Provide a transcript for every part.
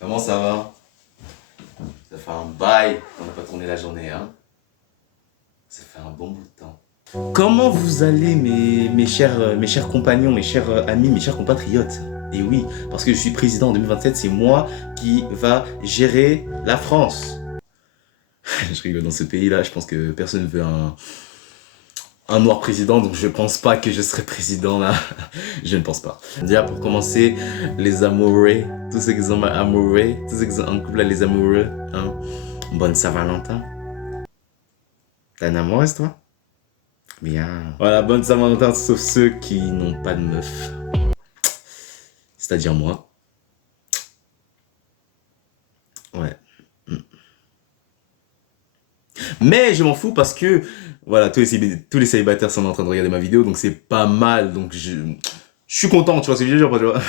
Comment ça va? Ça fait un bail qu'on n'a pas tourné la journée, hein? Ça fait un bon bout de temps. Comment vous allez mes chers compagnons, mes chers amis, mes chers compatriotes? Et oui, parce que je suis président en 2027, c'est moi qui va gérer la France. Je rigole, dans ce pays-là, je pense que personne ne veut un noir président, donc je pense pas que je serai président là. Je ne pense pas. Déjà pour commencer, les amoureux, tous ceux qui sont amoureux, tous ceux qui sont en couple là, les amoureux, hein. Bonne Saint-Valentin. T'as une amoureuse toi? Bien. Voilà, bonne Saint-Valentin, sauf ceux qui n'ont pas de meuf. C'est-à-dire moi. Ouais. Mais je m'en fous parce que, voilà, tous les célibataires sont en train de regarder ma vidéo, donc c'est pas mal, donc je suis content, tu vois ce que je veux dire, tu vois.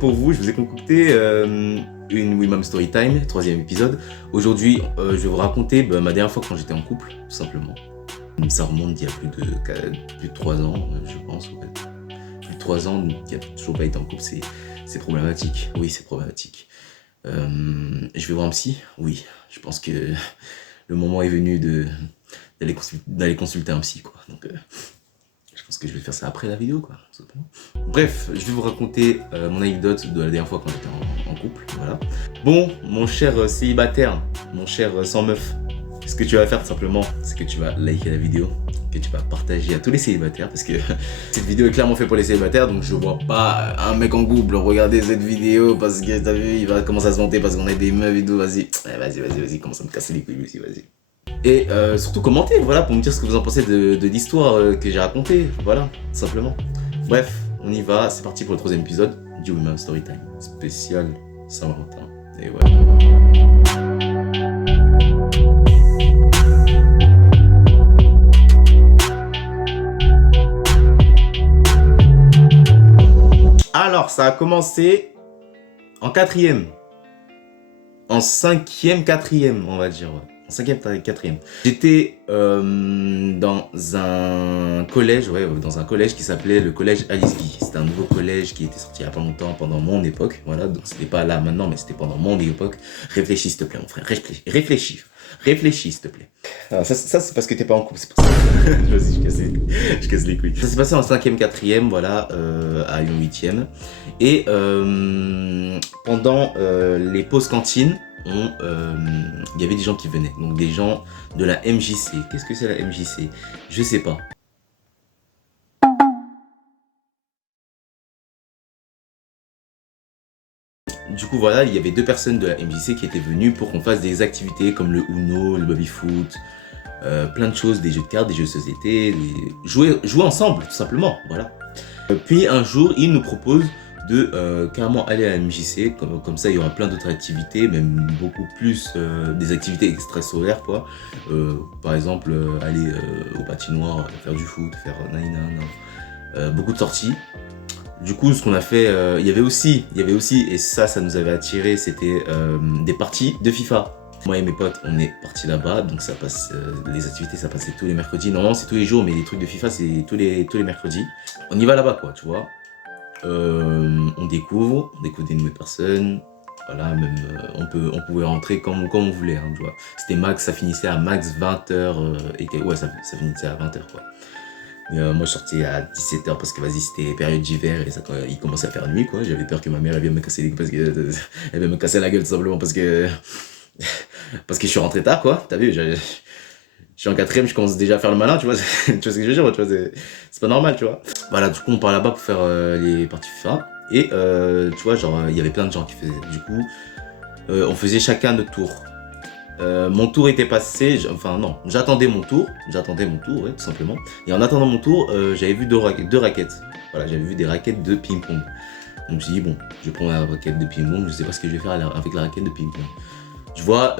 Pour vous, je vous ai concocté une We Mom Storytime, 3e épisode. Aujourd'hui, je vais vous raconter ma dernière fois quand j'étais en couple, tout simplement. Ça remonte d'il y a plus de 3 ans, je pense. Ouais. Plus de 3 ans, qui a toujours pas été en couple, c'est problématique. Oui, c'est problématique. Je vais voir un psy. Oui, je pense que le moment est venu d'aller consulter un psy, quoi. Donc, je pense que je vais faire ça après la vidéo, quoi. Bref, je vais vous raconter mon anecdote de la dernière fois quand j'étais en couple, voilà. Bon, mon cher célibataire, mon cher sans meuf, ce que tu vas faire tout simplement, c'est que tu vas liker la vidéo, que tu vas partager à tous les célibataires, parce que cette vidéo est clairement faite pour les célibataires, donc je vois pas un mec en couple regarder cette vidéo parce que t'as vu, il va commencer à se vanter parce qu'on a des meufs et tout, vas-y, vas-y, commence à me casser les couilles aussi, vas-y. Et surtout commentez, voilà, pour me dire ce que vous en pensez de l'histoire que j'ai racontée, voilà, tout simplement. Bref, on y va, c'est parti pour le 3e épisode du We Mom Storytime, spécial Saint-Valentin, et ouais. Alors, ça a commencé en 4e. En 5e, 4e, on va dire, ouais. En 5e, 4e. J'étais dans un collège, ouais, dans un collège qui s'appelait le collège Alice Guy. C'était un nouveau collège qui était sorti il y a pas longtemps, pendant mon époque, voilà. Donc c'était pas là maintenant, mais c'était pendant mon époque. Réfléchis s'il te plaît, mon frère, réfléchis, s'il te plaît. Alors, ça c'est parce que t'es pas en couple, c'est pour ça. Vas-y, je casse les couilles. Ça s'est passé en 5e, 4e, voilà, à une 8e. Et pendant les pauses cantines, il y avait des gens qui venaient, donc des gens de la MJC. Qu'est-ce que c'est la MJC? Je sais pas. Du coup voilà, il y avait 2 personnes de la MJC qui étaient venues pour qu'on fasse des activités comme le Uno, le baby-foot, plein de choses, des jeux de cartes, des jeux de société, jouer ensemble tout simplement, voilà. Puis un jour, ils nous proposent de carrément aller à la MJC, comme ça il y aura plein d'autres activités, même beaucoup plus des activités extrascolaires quoi. Par exemple aller au patinoire, faire du foot, faire beaucoup de sorties. Du coup ce qu'on a fait, il y avait aussi, et ça nous avait attiré, c'était des parties de FIFA. Moi et mes potes, on est partis là-bas, donc ça passe, les activités ça passait tous les mercredis. Normalement c'est tous les jours, mais les trucs de FIFA c'est tous les mercredis. On y va là-bas quoi, tu vois. On découvre des nouvelles personnes, voilà, même on pouvait rentrer comme on voulait, hein, tu vois. C'était max, ça finissait à max 20h, ouais ça finissait à 20h quoi. Moi je sortais à 17h parce que vas-y c'était période d'hiver et ça, il commençait à faire nuit quoi. J'avais peur que ma mère elle vienne me casser elle vienne me casser la gueule tout simplement parce que je suis rentré tard quoi, t'as vu, je suis en 4e, je commence déjà à faire le malin, tu vois, tu vois ce que je veux dire, tu vois, c'est pas normal, tu vois. Voilà, du coup, on part là-bas pour faire les parties FIFA, et tu vois, genre, il y avait plein de gens qui faisaient, du coup, on faisait chacun notre tour. Mon tour était passé, enfin non, j'attendais mon tour, ouais, tout simplement, et en attendant mon tour, j'avais vu deux raquettes, voilà, j'avais vu des raquettes de ping-pong. Donc je me suis dit, bon, je prends la raquette de ping-pong, je sais pas ce que je vais faire avec la raquette de ping-pong. Je vois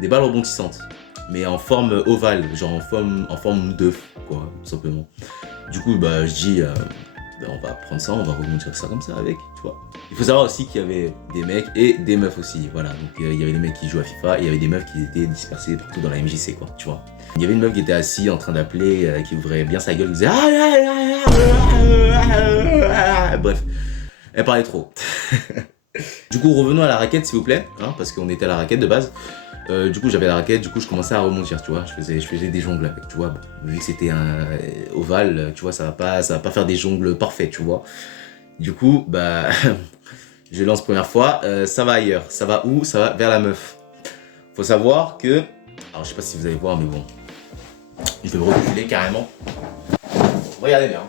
des balles rebondissantes, mais en forme ovale, genre en forme d'œuf, quoi, tout simplement. Du coup, bah, je dis, on va prendre ça, on va rebondir ça comme ça avec, tu vois. Il faut savoir aussi qu'il y avait des mecs et des meufs aussi, voilà. Donc il y avait des mecs qui jouaient à FIFA et il y avait des meufs qui étaient dispersées partout dans la MJC, quoi, tu vois. Il y avait une meuf qui était assise en train d'appeler, qui ouvrait bien sa gueule, qui disait bref, elle parlait trop. Du coup, revenons à la raquette, s'il vous plaît, hein, parce qu'on était à la raquette de base. Du coup, j'avais la raquette, du coup, je commençais à rebondir, tu vois. Je faisais des jongles avec, tu vois. Bon, vu que c'était un ovale, tu vois, ça va pas faire des jongles parfaits, tu vois. Du coup, bah, je lance première fois, ça va ailleurs. Ça va où? Ça va vers la meuf. Faut savoir que, alors je sais pas si vous allez voir, mais bon, je vais me reculer carrément. Regardez bien.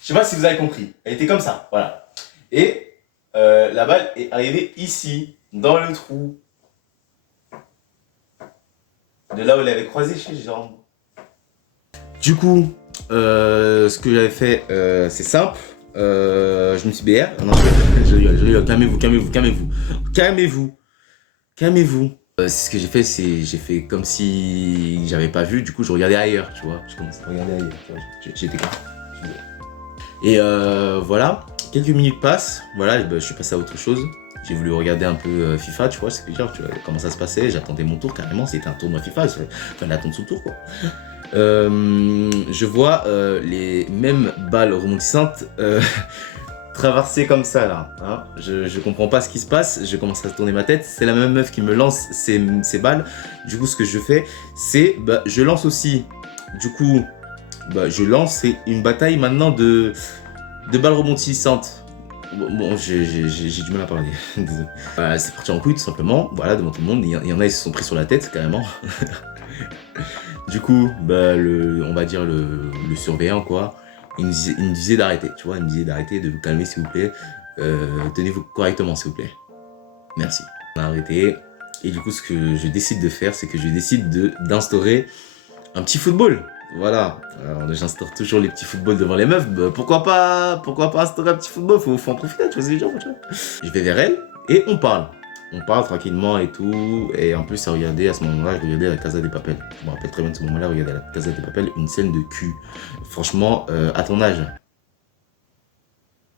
Je sais pas si vous avez compris. Elle était comme ça, voilà. Et la balle est arrivée ici, dans le trou. De là où elle avait croisé chez les jambes. Du coup, ce que j'avais fait, c'est simple. Je me suis BR. Non, je rigole. Calmez-vous, calmez-vous, calmez-vous. Calmez-vous. Calmez-vous. Ce que j'ai fait, c'est j'ai fait comme si j'avais pas vu. Du coup, je regardais ailleurs, tu vois. Je commençais à regarder ailleurs. Tu vois. J'étais comme ça. Et voilà. Quelques minutes passent. Voilà, bah, je suis passé à autre chose. J'ai voulu regarder un peu FIFA, tu vois, ce que je veux dire, tu vois, comment ça se passait. J'attendais mon tour carrément. C'était un tournoi FIFA. Il fallait attendre son tour, quoi. Je vois les mêmes balles remontissantes traverser comme ça là. Hein. Je comprends pas ce qui se passe, je commence à tourner ma tête. C'est la même meuf qui me lance ces balles. Du coup, ce que je fais, c'est bah, je lance aussi. Du coup, bah, je lance. C'est une bataille maintenant de balles remontissantes. Bon, j'ai du mal à parler. Désolé. C'est parti en couille tout simplement. Voilà, devant tout le monde. Il y en a, ils se sont pris sur la tête carrément. Du coup, bah, on va dire le surveillant, quoi, il me disait d'arrêter, tu vois, il me disait d'arrêter, de vous calmer, s'il vous plaît. Tenez-vous correctement, s'il vous plaît. Merci. On a arrêté. Et du coup, ce que je décide de faire, c'est que je décide d'instaurer un petit football. Voilà. Alors, j'instaure toujours les petits footballs devant les meufs. Bah, pourquoi pas instaurer un petit football? Faut en profiter, tu vois, c'est les gens, tu vois. Je vais vers elle et on parle. On parle tranquillement et tout. Et en plus, à regarder à ce moment-là, je regardais la Casa de Papel. Je me rappelle très bien de ce moment-là, je regardais la Casa de Papel, une scène de cul. Franchement, à ton âge,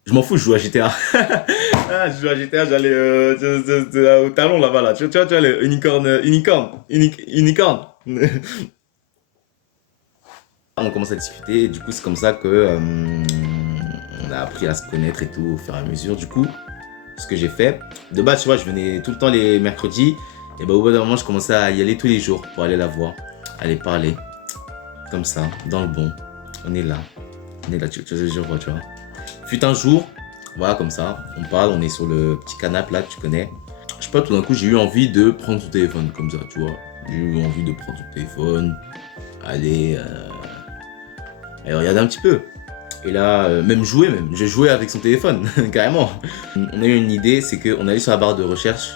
je m'en fous, je joue à GTA. Ah, je joue à GTA, j'allais au talon là-bas, là. Tu vois, le unicorn. On commence à discuter, et du coup, c'est comme ça que on a appris à se connaître et tout au fur et à mesure. Du coup, ce que j'ai fait, de base, tu vois, je venais tout le temps les mercredis, et bah, au bout d'un moment, je commençais à y aller tous les jours pour aller la voir, aller parler, comme ça, dans le bon. On est là, je vois, tu vois. Fut un jour, voilà, comme ça, on parle, on est sur le petit canapé là, tu connais. Je sais pas, tout d'un coup, j'ai eu envie de prendre son téléphone, comme ça, tu vois. J'ai eu envie de prendre son téléphone, aller, aller regarder un petit peu. Et là, même jouer, même. J'ai joué avec son téléphone, carrément. On a eu une idée, c'est qu'on allait sur la barre de recherche.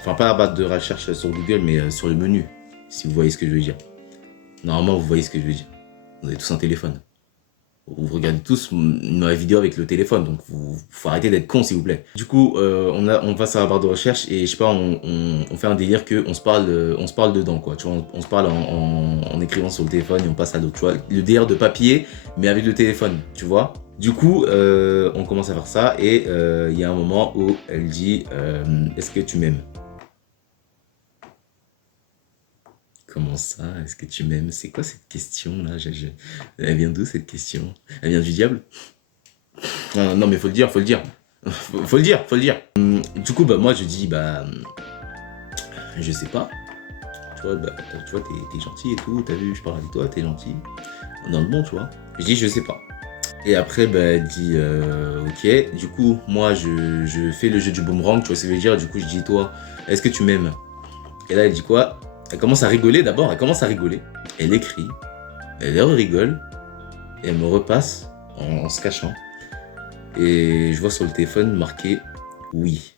Enfin, pas la barre de recherche sur Google, mais sur le menu. Si vous voyez ce que je veux dire. Normalement, vous voyez ce que je veux dire. Vous avez tous un téléphone. Vous regardez tous ma vidéo avec le téléphone, donc faut arrêter d'être con, s'il vous plaît. Du coup, on va sur la barre de recherche et je sais pas, on fait un délire que on se parle dedans, quoi. Tu vois, on se parle en écrivant sur le téléphone et on passe à d'autres. Tu vois, le délire de papier, mais avec le téléphone, tu vois. Du coup, on commence à faire ça et il y a un moment où elle dit est-ce que tu m'aimes? Comment ça? Est-ce que tu m'aimes? C'est quoi cette question là? Elle vient d'où cette question? Elle vient du diable? Non, mais faut le dire, faut le dire. Faut le dire, faut le dire. Du coup, bah, moi, je dis, bah, je sais pas. Tu vois, bah, tu vois, t'es gentil et tout. T'as vu, je parle avec toi, t'es gentil. Dans le bon, tu vois. Je dis, je sais pas. Et après, bah, elle dit, ok. Du coup, moi, je fais le jeu du boomerang, tu vois ce que je veux dire. Du coup, je dis, toi, est-ce que tu m'aimes? Et là, elle dit quoi? Elle commence à rigoler d'abord, elle commence à rigoler. Elle écrit, elle rigole, et elle me repasse en se cachant. Et je vois sur le téléphone marqué oui.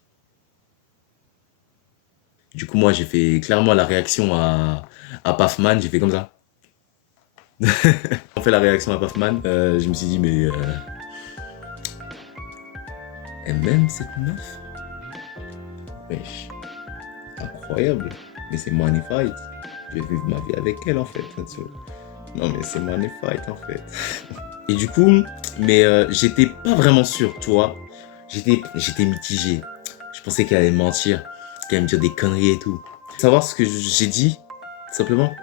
Du coup, moi, j'ai fait clairement la réaction à Pafman, j'ai fait comme ça. On fait la réaction à Pafman, je me suis dit, mais elle m'aime cette meuf? Wesh, incroyable. Mais c'est money fight. Je vais vivre ma vie avec elle en fait. Non, mais c'est money fight en fait. Et du coup, mais j'étais pas vraiment sûr, tu vois. J'étais mitigé. Je pensais qu'elle allait me mentir, qu'elle allait me dire des conneries et tout. Savoir ce que j'ai dit, simplement.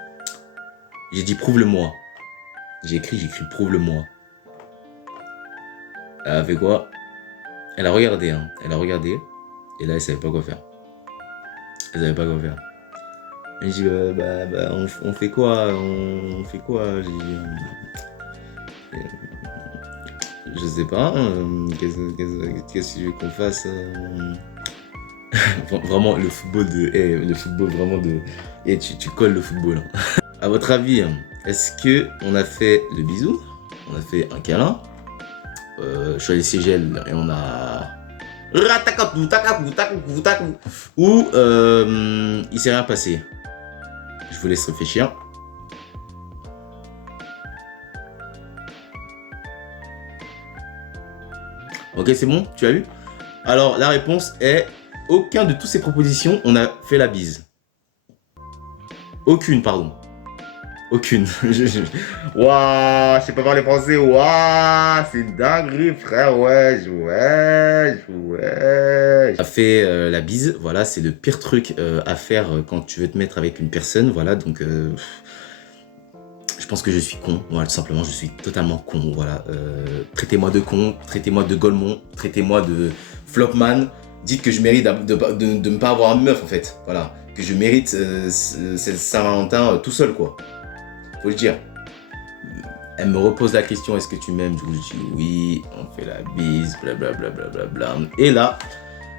J'ai dit prouve-le-moi. J'ai écrit prouve-le-moi. Elle a fait quoi? Elle a regardé, hein. Elle a regardé. Et là, elle savait pas quoi faire. Elle savait pas quoi faire. Elle dit, on fait quoi? On fait quoi? J'ai dit, je sais pas. Qu'est-ce que tu veux qu'on fasse? Vraiment, le football de. Le football vraiment de. Tu colles le football. Hein. À votre avis, est-ce que on a fait le bisou? On a fait un câlin? Je suis allé chez Gel et on a. Ou il s'est rien passé. Je vous laisse réfléchir. Ok, c'est bon? Tu as eu? Alors, la réponse est aucun de toutes ces propositions, on a fait la bise. Aucune, pardon. Aucune. Waouh, je sais pas parler français. Waouh, c'est dingue, frère. Ouais. On a fait la bise. Voilà, c'est le pire truc à faire quand tu veux te mettre avec une personne. Voilà, donc je pense que je suis con. Voilà, tout simplement, je suis totalement con. Voilà, traitez-moi de con, traitez-moi de golemon, traitez-moi de flopman. Dites que je mérite de ne pas avoir une meuf en fait. Voilà, que je mérite cette Saint-Valentin tout seul quoi. Faut le dire. Elle me repose la question, est-ce que tu m'aimes? Je dis oui, on fait la bise, blablabla. Et là,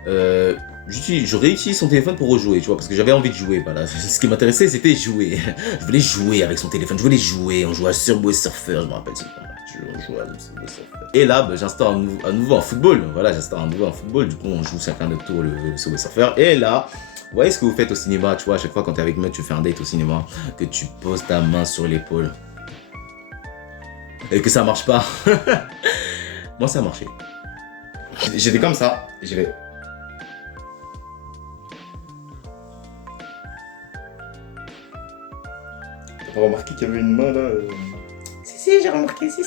je réutilise son téléphone pour rejouer, tu vois, parce que j'avais envie de jouer. Voilà. Ce qui m'intéressait, c'était jouer. Je voulais jouer avec son téléphone, je voulais jouer. On jouait à Subway Surfer, je me rappelle. On jouait à Subway Surfer. Et là, j'instaure à nouveau un football. Voilà, j'instaure à nouveau un football. Du coup, on joue chacun notre tour le Subway Surfer. Et là, vous voyez ce que vous faites au cinéma, tu vois, à chaque fois quand t'es avec moi, tu fais un date au cinéma, que tu poses ta main sur l'épaule. Et que ça marche pas. Moi, ça a marché. J'étais comme ça, et j'ai fait. T'as pas remarqué qu'il y avait une main là Si, j'ai remarqué, si.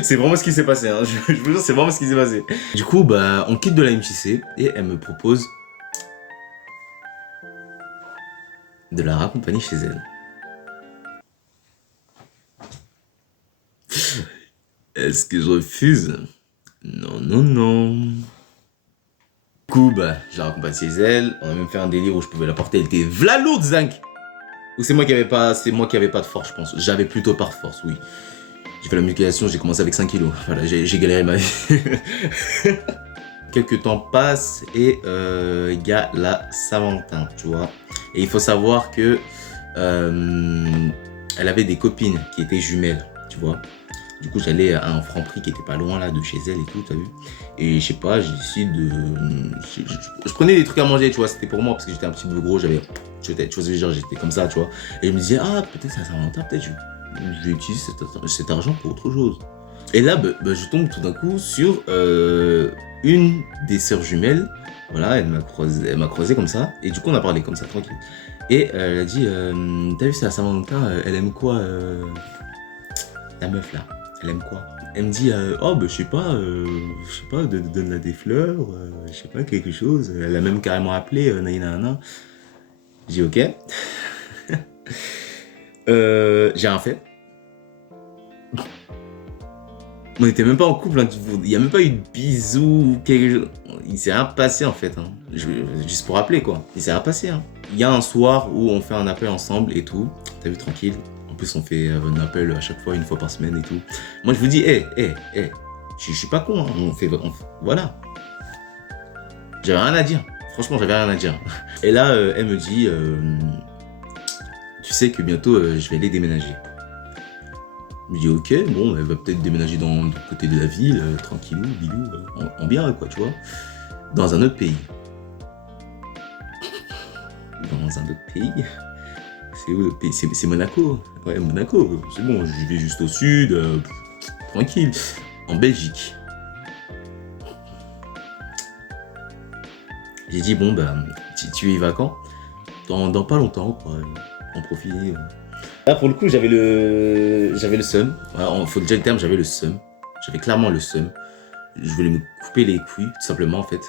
C'est vraiment ce qui s'est passé, hein. Je vous jure, c'est vraiment ce qui s'est passé. Du coup, on quitte de la MJC et elle me propose de la raccompagner chez elle. Est-ce que je refuse? Non. Du coup, je la raccompagne chez elle. On a même fait un délire où je pouvais la porter. Elle était v'la lourde, zinc. Ou c'est moi qui avais pas de force, je pense. J'avais plutôt par force, oui. J'ai fait la musculation, j'ai commencé avec 5 kilos. Voilà, j'ai galéré ma vie. Quelques temps passent et il y a la Saint-Valentin, tu vois. Et il faut savoir que elle avait des copines qui étaient jumelles, tu vois. Du coup, j'allais à un Franprix qui était pas loin là de chez elle et tout, t'as vu. Et je sais pas, j'ai décidé de. Je prenais des trucs à manger, tu vois, c'était pour moi parce que j'étais un petit peu gros, tu vois, j'étais comme ça, tu vois. Et je me disais, peut-être ça Saint-Valentin, peut-être je vais utiliser cet argent pour autre chose. Et là, je tombe tout d'un coup sur une des sœurs jumelles. Voilà, elle m'a croisé comme ça. Et du coup, on a parlé comme ça, tranquille. Et elle a dit, t'as vu, c'est la Saint-Valentin, elle aime quoi la meuf là? Elle aime quoi? Elle me dit, je sais pas, donne-la des fleurs, je sais pas, quelque chose. Elle a même carrément appelé, naïna. J'ai dit, ok. J'ai rien fait. On n'était même pas en couple, hein. Il n'y a même pas eu de bisous, quelque chose. Il s'est rien passé en fait. Hein. Juste pour rappeler quoi. Il s'est rien passé. Hein. Il y a un soir où on fait un appel ensemble et tout. T'as vu, tranquille. En plus, on fait un appel à chaque fois, une fois par semaine et tout. Moi, je vous dis, je suis pas con. Hein. Voilà. J'avais rien à dire. Franchement, j'avais rien à dire. Et là, elle me dit, tu sais que bientôt, je vais aller déménager. Je me dis, ok, bon, elle va peut-être déménager dans le côté de la ville, tranquillou, bilou, en bien, quoi, tu vois. Dans un autre pays. Dans un autre pays. C'est où le pays? C'est Monaco. Ouais, Monaco. C'est bon, je vais juste au sud, tranquille. En Belgique. J'ai dit, bon, tu y vas quand? Dans pas longtemps, quoi. En profiter. Là, pour le coup, j'avais le seum. Voilà, faut déjà le terme, j'avais le seum. J'avais clairement le seum. Je voulais me couper les couilles, tout simplement, en fait.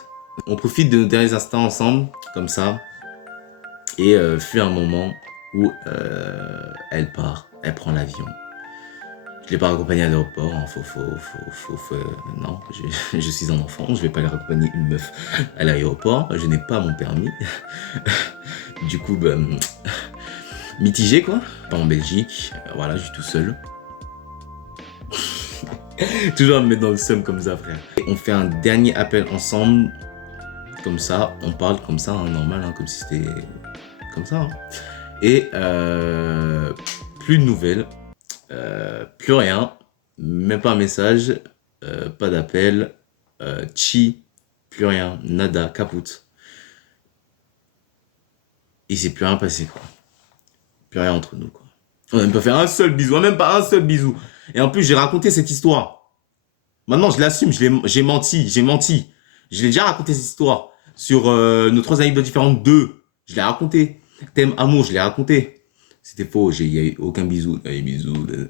On profite de nos derniers instants ensemble, comme ça. Et fut un moment où elle part, elle prend l'avion. Je l'ai pas raccompagné à l'aéroport, hein, non, je suis un enfant, je vais pas aller raccompagner une meuf à l'aéroport, je n'ai pas mon permis. Du coup, ben, mitigé quoi. Pas en Belgique, voilà, je suis tout seul. Toujours à me mettre dans le seum comme ça, frère. On fait un dernier appel ensemble, comme ça, on parle comme ça, hein, normal, hein, comme si c'était comme ça. Hein. Et plus de nouvelles, plus rien, même pas un message, pas d'appel, plus rien, nada, caput. Il s'est plus rien passé, quoi. Plus rien entre nous, quoi. On n'a même pas fait un seul bisou, même pas un seul bisou. Et en plus, j'ai raconté cette histoire. Maintenant, je l'assume, j'ai menti. Je l'ai déjà raconté cette histoire. Sur nos 3 anecdotes différentes, 2. Je l'ai raconté. Thème amour, je l'ai raconté. C'était faux, il n'y a eu aucun bisou.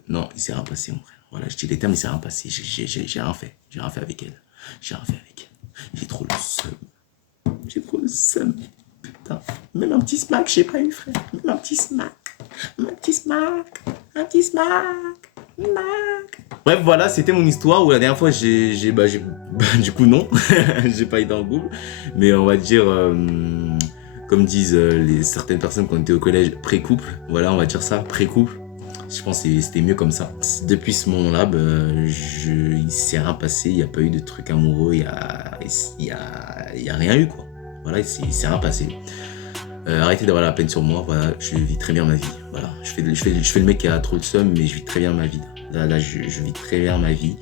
Non, il s'est rien passé, mon frère. Voilà, je dis les termes, il s'est rien passé. J'ai rien fait. J'ai rien fait avec elle. J'ai trop le seum. Putain. Même un petit smack, j'ai pas eu, frère. Même un petit smack. Bref, voilà, c'était mon histoire où la dernière fois, du coup, non. J'ai pas été en couple. Mais on va dire, comme disent certaines personnes quand on était au collège, pré-couple. Voilà, on va dire ça, pré-couple. Je pense que c'était mieux comme ça. Depuis ce moment-là, il s'est rien passé, il n'y a pas eu de truc amoureux, il y a rien eu, quoi. Voilà, il s'est rien passé. Arrêtez d'avoir la peine sur moi, voilà, je vis très bien ma vie. Voilà, je fais le mec qui a trop de seum, mais je vis très bien ma vie. Là, je vis très bien ma vie.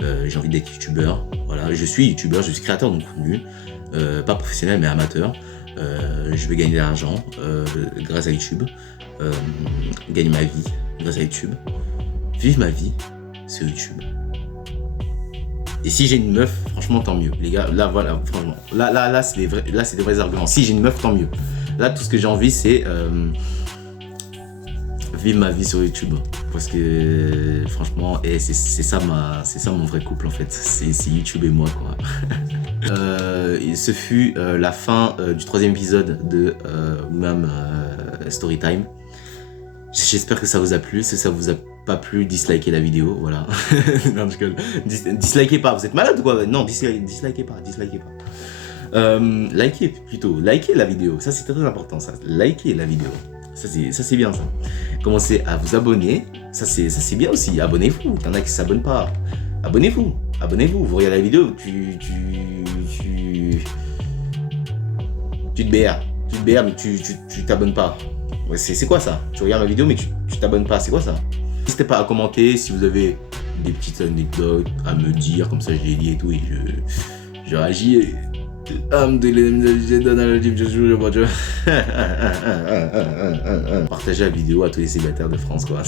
J'ai envie d'être youtubeur. Voilà, je suis youtubeur, je suis créateur de contenu. Pas professionnel, mais amateur. Je veux gagner de l'argent grâce à YouTube. Gagner ma vie grâce à YouTube. Vivre ma vie sur YouTube. Et si j'ai une meuf, franchement, tant mieux. Les gars, là, voilà, franchement. Là, c'est des vrais arguments. Si j'ai une meuf, tant mieux. Là, tout ce que j'ai envie, c'est vivre ma vie sur YouTube. Parce que, franchement, c'est ça mon vrai couple, en fait. C'est YouTube et moi, quoi. Ce fut la fin du 3e épisode de Oumam Storytime. J'espère que ça vous a plu. Si ça vous a pas plu, dislikez la vidéo, voilà. Non, je rigole. Dislikez pas, vous êtes malade ou quoi? Non, dislikez pas. Likez plutôt, likez la vidéo, ça c'est très important, ça. Likez la vidéo, ça c'est bien ça. Commencez à vous abonner, ça c'est bien aussi. Abonnez-vous, il y en a qui s'abonnent pas. Abonnez-vous, vous regardez la vidéo, tu te BR, mais tu t'abonnes pas. Ouais, c'est quoi ça? Tu regardes la vidéo mais tu t'abonnes pas, c'est quoi ça? N'hésitez pas à commenter si vous avez des petites anecdotes à me dire, comme ça je les lis et tout, et je réagis. Partagez la vidéo à tous les célibataires de France, quoi.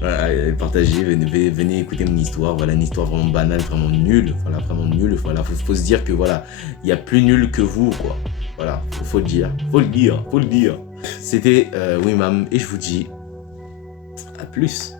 Voilà, partagez, venez écouter mon histoire. Voilà, une histoire vraiment banale, vraiment nulle. Voilà, vraiment nulle. Voilà, faut se dire que voilà, il y a plus nul que vous, quoi. Voilà, faut le dire. Faut le dire. C'était Oumam et je vous dis à plus.